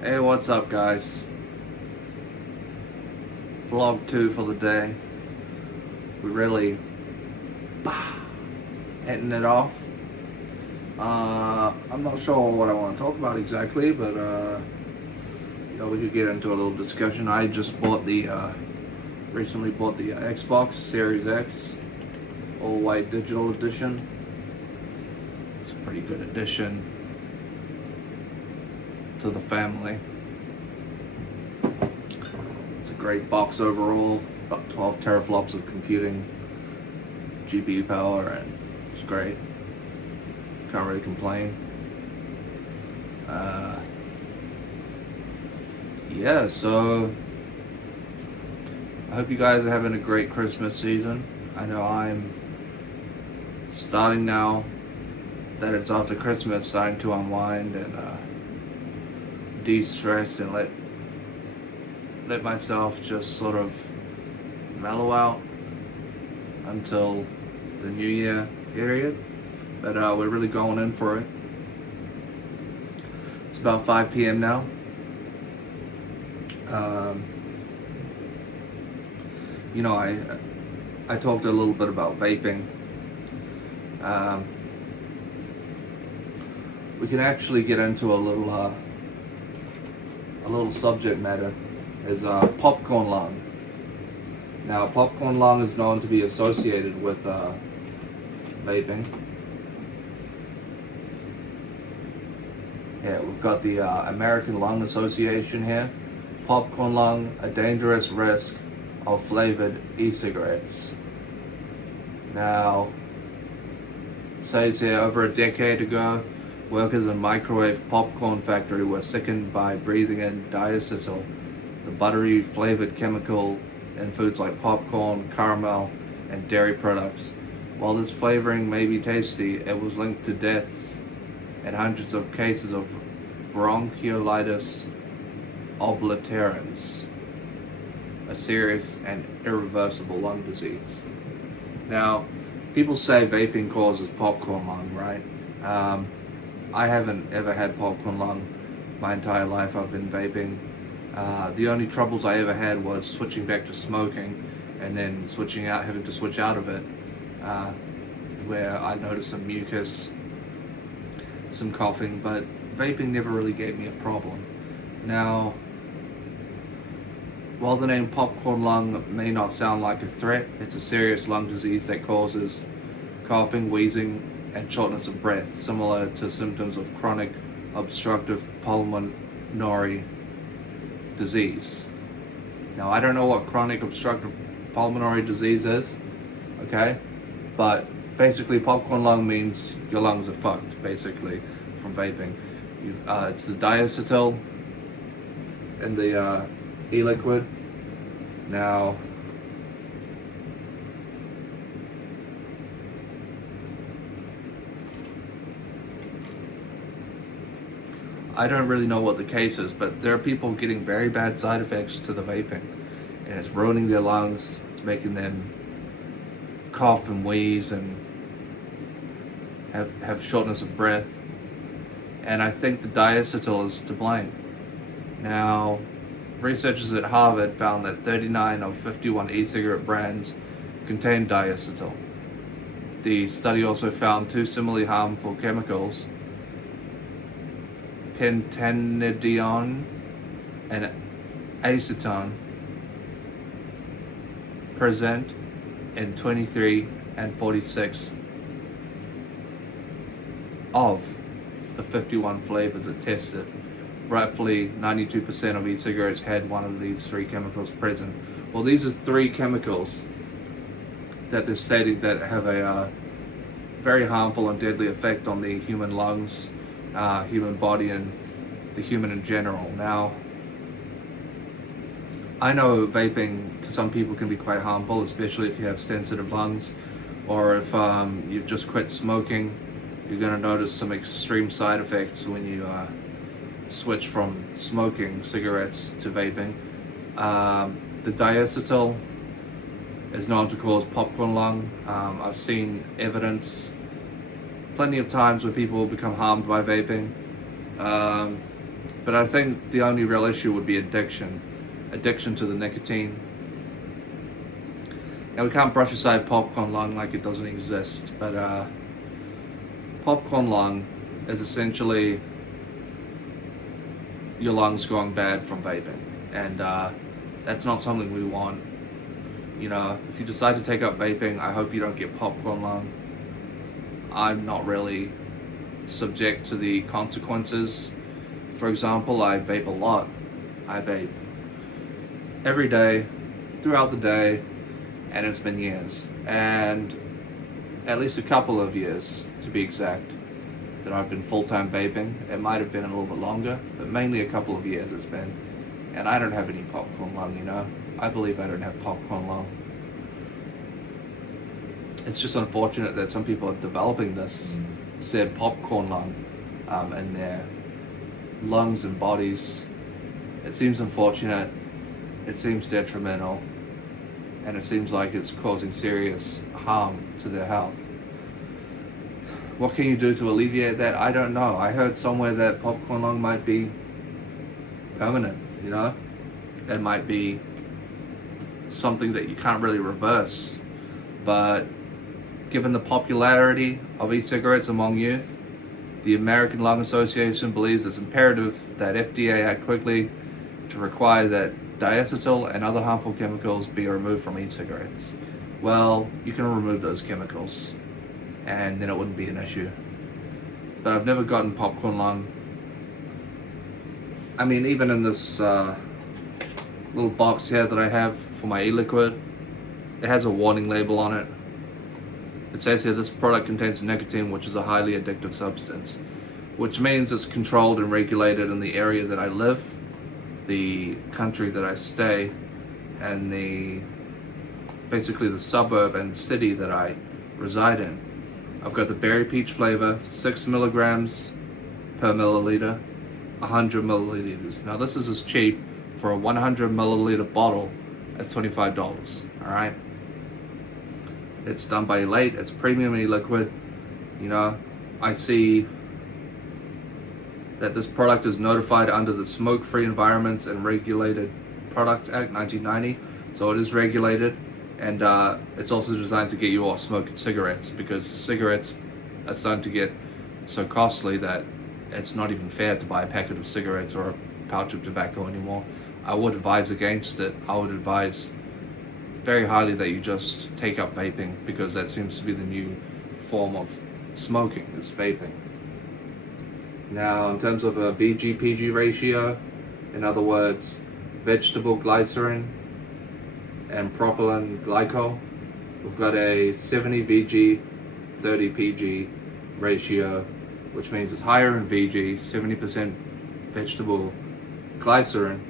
Hey, what's up, guys? Vlog 2 for the day. We're really hitting it off. I'm not sure what I want to talk about exactly, but we could get into a little discussion. I just recently bought the Xbox Series X all white digital edition. It's a pretty good addition to the family. It's a great box overall, about 12 teraflops of computing, GPU power, and it's great. Can't really complain. So I hope you guys are having a great Christmas season. I know I'm starting now that it's after Christmas, starting to unwind and de-stress and let myself just sort of mellow out until the New Year period. But we're really going in for it. It's about 5 p.m. now. I talked a little bit about vaping. We can actually get into a little subject matter is popcorn lung. Now, popcorn lung is known to be associated with vaping. Yeah, we've got the American Lung Association here. Popcorn lung, a dangerous risk of flavored e-cigarettes. Now, says here, over a decade ago, workers in a microwave popcorn factory were sickened by breathing in diacetyl, the buttery flavored chemical in foods like popcorn, caramel, and dairy products. While this flavoring may be tasty, it was linked to deaths and hundreds of cases of bronchiolitis obliterans, a serious and irreversible lung disease. Now, people say vaping causes popcorn lung, right? I haven't ever had popcorn lung my entire life. I've been vaping. The only troubles I ever had was switching back to smoking and then having to switch out of it, where I noticed some mucus, some coughing, but vaping never really gave me a problem. Now, while the name popcorn lung may not sound like a threat, it's a serious lung disease that causes coughing, wheezing, and shortness of breath, similar to symptoms of chronic obstructive pulmonary disease. Now, I don't know what chronic obstructive pulmonary disease is, okay? But basically, popcorn lung means your lungs are fucked, basically, from vaping. It's the diacetyl and the e-liquid. Now, I don't really know what the case is, but there are people getting very bad side effects to the vaping, and it's ruining their lungs. It's making them cough and wheeze and have shortness of breath. And I think the diacetyl is to blame. Now, researchers at Harvard found that 39 of 51 e-cigarette brands contain diacetyl. The study also found two similarly harmful chemicals, pentanedione and acetone, present in 23 and 46 of the 51 flavors it tested. Roughly 92% of e-cigarettes had one of these three chemicals present. Well, these are three chemicals that they're stating that have a very harmful and deadly effect on the human lungs, human body, and the human in general. Now, I know vaping to some people can be quite harmful, especially if you have sensitive lungs, or if you've just quit smoking. You're going to notice some extreme side effects when you switch from smoking cigarettes to vaping. The diacetyl is known to cause popcorn lung. I've seen evidence plenty of times where people become harmed by vaping. But I think the only real issue would be addiction to the nicotine. Now, we can't brush aside popcorn lung like it doesn't exist, but popcorn lung is essentially your lungs going bad from vaping, and that's not something we want. You know, if you decide to take up vaping, I hope you don't get popcorn lung. I'm not really subject to the consequences. For example, I vape a lot. I vape every day, throughout the day, and it's been years, and at least a couple of years to be exact, that I've been full-time vaping. It might have been a little bit longer, but mainly a couple of years it's been. And I don't have any popcorn lung, you know. I believe I don't have popcorn lung. It's just unfortunate that some people are developing this said popcorn lung in their lungs and bodies. It seems unfortunate, it seems detrimental, and it seems like it's causing serious harm to their health. What can you do to alleviate that? I don't know. I heard somewhere that popcorn lung might be permanent, you know? It might be something that you can't really reverse. But given the popularity of e-cigarettes among youth, the American Lung Association believes it's imperative that FDA act quickly to require that diacetyl and other harmful chemicals be removed from e-cigarettes. Well, you can remove those chemicals, and then it wouldn't be an issue. But I've never gotten popcorn lung. I mean, even in this little box here that I have for my e-liquid, it has a warning label on it. It says here, this product contains nicotine, which is a highly addictive substance, which means it's controlled and regulated in the area that I live, the country that I stay, and basically the suburb and city that I reside in. I've got the berry peach flavor, 6 milligrams per milliliter, 100 milliliters. Now this is as cheap for a 100 milliliter bottle as $25, all right? It's done by Elate, it's premium e-liquid. You know, I see that this product is notified under the Smoke-Free Environments and Regulated Product Act 1990, so it is regulated. And it's also designed to get you off smoking cigarettes, because cigarettes are starting to get so costly that it's not even fair to buy a packet of cigarettes or a pouch of tobacco anymore. I would advise against it. I would advise very highly that you just take up vaping, because that seems to be the new form of smoking, is vaping. Now, in terms of a VG-PG ratio, in other words, vegetable glycerin and propylene glycol, we've got a 70 VG, 30 PG ratio, which means it's higher in VG, 70% vegetable glycerin,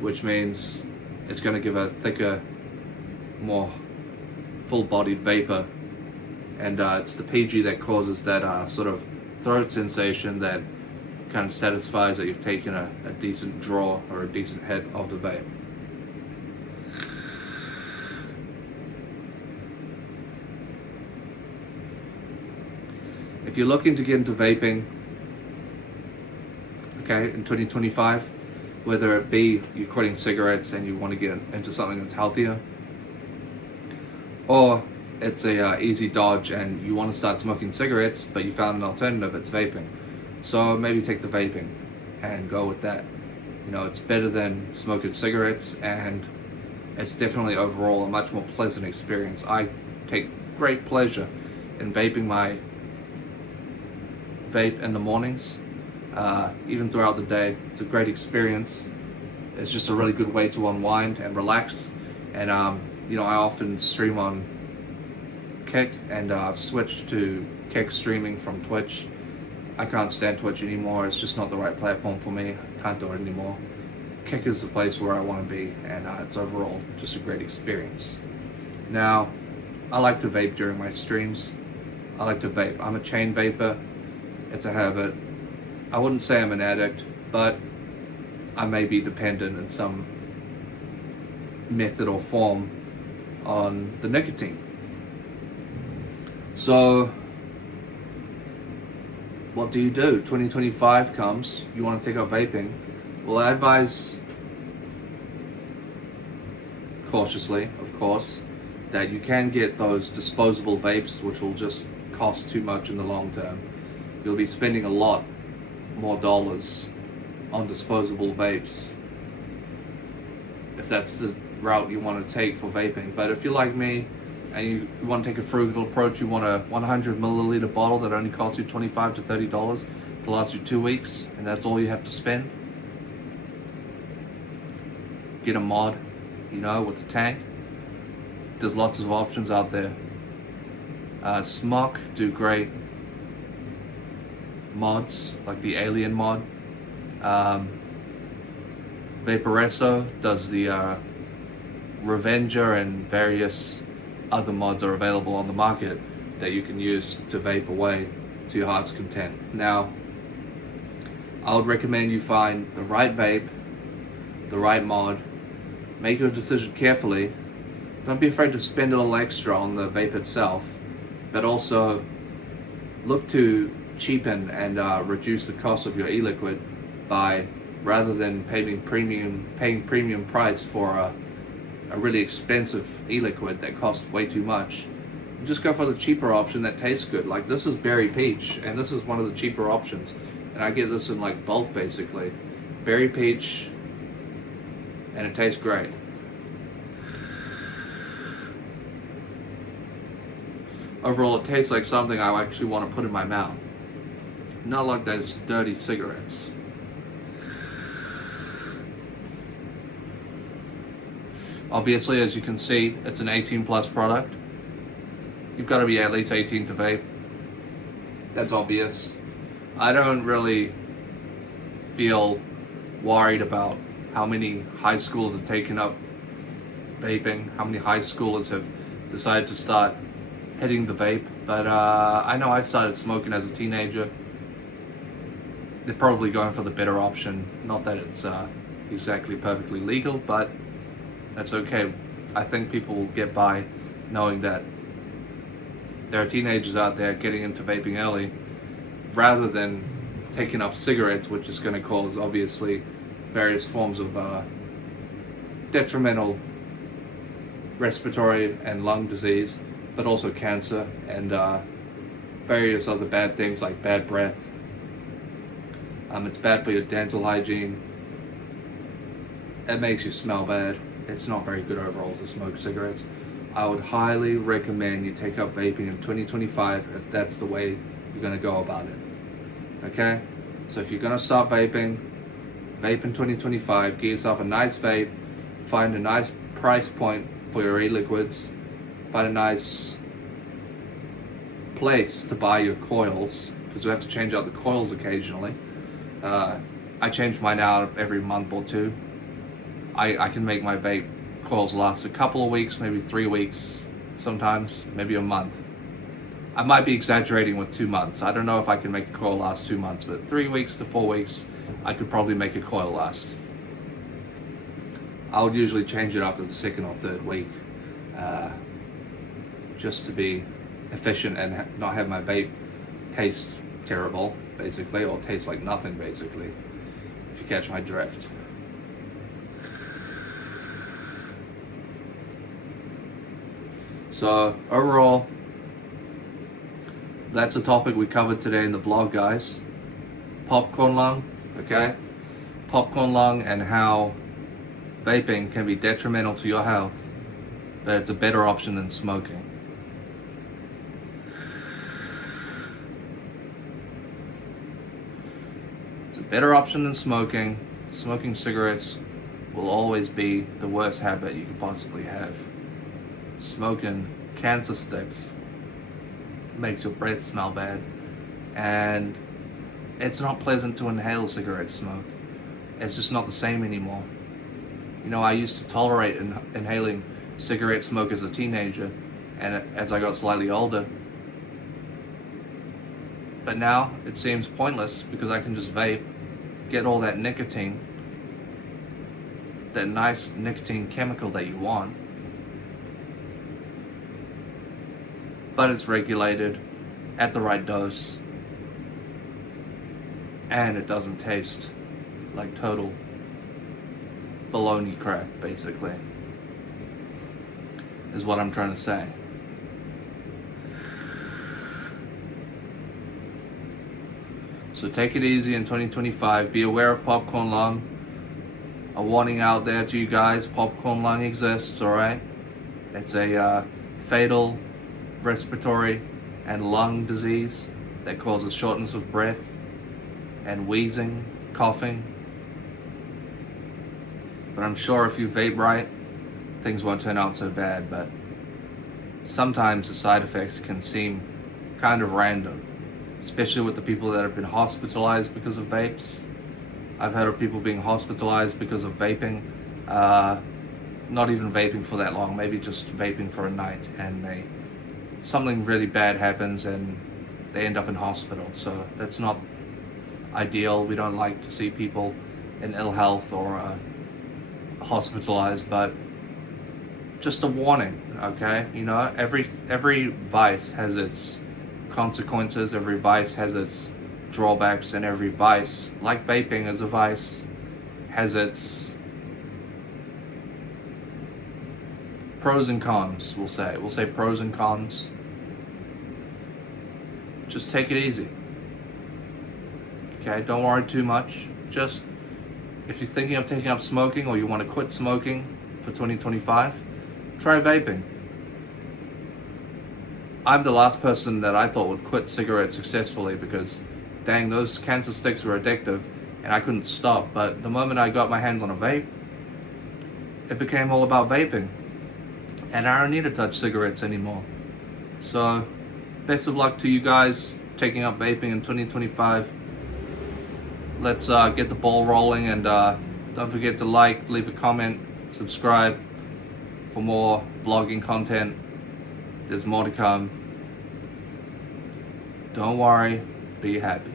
which means it's going to give a thicker, more full-bodied vapor, and it's the PG that causes that sort of throat sensation that kind of satisfies that you've taken a decent draw or a decent hit of the vape. If you're looking to get into vaping, okay, in 2025, whether it be you're quitting cigarettes and you want to get into something that's healthier, or it's a easy dodge and you want to start smoking cigarettes, but you found an alternative, it's vaping. So maybe take the vaping and go with that. You know, it's better than smoking cigarettes, and it's definitely overall a much more pleasant experience. I take great pleasure in vaping my vape in the mornings, even throughout the day. It's a great experience. It's just a really good way to unwind and relax. And you know, I often stream on Kick, and I've switched to Kick streaming from Twitch. I can't stand Twitch anymore. It's just not the right platform for me. I can't do it anymore. Kick is the place where I want to be, and it's overall just a great experience. Now, I like to vape during my streams. I like to vape. I'm a chain vapor. It's a habit. I wouldn't say I'm an addict, but I may be dependent in some method or form on the nicotine. So what do? 2025 comes, you want to take up vaping. Well, I advise, cautiously, of course, that you can get those disposable vapes, which will just cost too much in the long term. You'll be spending a lot more dollars on disposable vapes if that's the route you want to take for vaping. But if you're like me and you want to take a frugal approach, you want a 100 milliliter bottle that only costs you $25 to $30 to last you 2 weeks, and that's all you have to spend. Get a mod, with a tank. There's lots of options out there. Smok do great mods, like the Alien mod. Vaporesso does the Revenger, and various other mods are available on the market that you can use to vape away to your heart's content. Now, I would recommend you find the right vape, the right mod. Make your decision carefully. Don't be afraid to spend a little extra on the vape itself, but also look to cheapen and reduce the cost of your e-liquid by, rather than paying premium price for a really expensive e-liquid that costs way too much. Just go for the cheaper option that tastes good. Like, this is Berry Peach, and this is one of the cheaper options. And I get this in like bulk, basically. Berry Peach, and it tastes great. Overall, it tastes like something I actually want to put in my mouth. Not like those dirty cigarettes. Obviously, as you can see, it's an 18 plus product. You've got to be at least 18 to vape. That's obvious. I don't really feel worried about how many high schools have taken up vaping, how many high schoolers have decided to start hitting the vape, but I know I started smoking as a teenager. They're probably going for the better option. Not that it's exactly perfectly legal, but that's okay. I think people will get by knowing that there are teenagers out there getting into vaping early, rather than taking up cigarettes, which is going to cause, obviously, various forms of detrimental respiratory and lung disease, but also cancer and various other bad things like bad breath. It's bad for your dental hygiene. It makes you smell bad. It's not very good overall to smoke cigarettes. I would highly recommend you take up vaping in 2025 if that's the way you're going to go about it. Okay? So if you're going to start vaping, vape in 2025, get yourself a nice vape, find a nice price point for your e-liquids, find a nice place to buy your coils, because you have to change out the coils occasionally. I change mine out every month or two. I can make my vape coils last a couple of weeks, maybe 3 weeks, sometimes maybe a month. I might be exaggerating with 2 months. I don't know if I can make a coil last 2 months, but 3 weeks to 4 weeks, I could probably make a coil last. I would usually change it after the second or third week, just to be efficient and not have my vape taste terrible, basically, or taste like nothing, basically, if you catch my drift. So overall, that's a topic we covered today in the vlog, guys. Popcorn lung, okay? Popcorn lung, and how vaping can be detrimental to your health, but it's a better option than smoking. It's a better option than smoking. Smoking cigarettes will always be the worst habit you could possibly have. Smoking cancer sticks makes your breath smell bad, and it's not pleasant to inhale cigarette smoke. It's just not the same anymore. I used to tolerate inhaling cigarette smoke as a teenager, and as I got slightly older, but now it seems pointless because I can just vape, get all that nicotine, that nice nicotine chemical that you want, but it's regulated at the right dose, and it doesn't taste like total baloney crap, basically, is what I'm trying to say. So take it easy in 2025. Be aware of popcorn lung. A warning out there to you guys, popcorn lung exists, alright? It's a fatal respiratory and lung disease that causes shortness of breath and wheezing, coughing. But I'm sure if you vape right, things won't turn out so bad, but sometimes the side effects can seem kind of random, especially with the people that have been hospitalized because of vapes. I've heard of people being hospitalized because of vaping, not even vaping for that long, maybe just vaping for a night, and something really bad happens and they end up in hospital. So that's not ideal. We don't like to see people in ill health or hospitalized, but just a warning, okay? You know, every vice has its consequences, every vice has its drawbacks, and every vice, like vaping as a vice, has its pros and cons. We'll say pros and cons. Just take it easy, okay? Don't worry too much. Just, if you're thinking of taking up smoking or you want to quit smoking for 2025, try vaping. I'm the last person that I thought would quit cigarettes successfully because, dang, those cancer sticks were addictive and I couldn't stop. But the moment I got my hands on a vape, it became all about vaping. And I don't need to touch cigarettes anymore. So, best of luck to you guys taking up vaping in 2025. Let's get the ball rolling, and don't forget to like, leave a comment, subscribe for more vlogging content. There's more to come. Don't worry, be happy.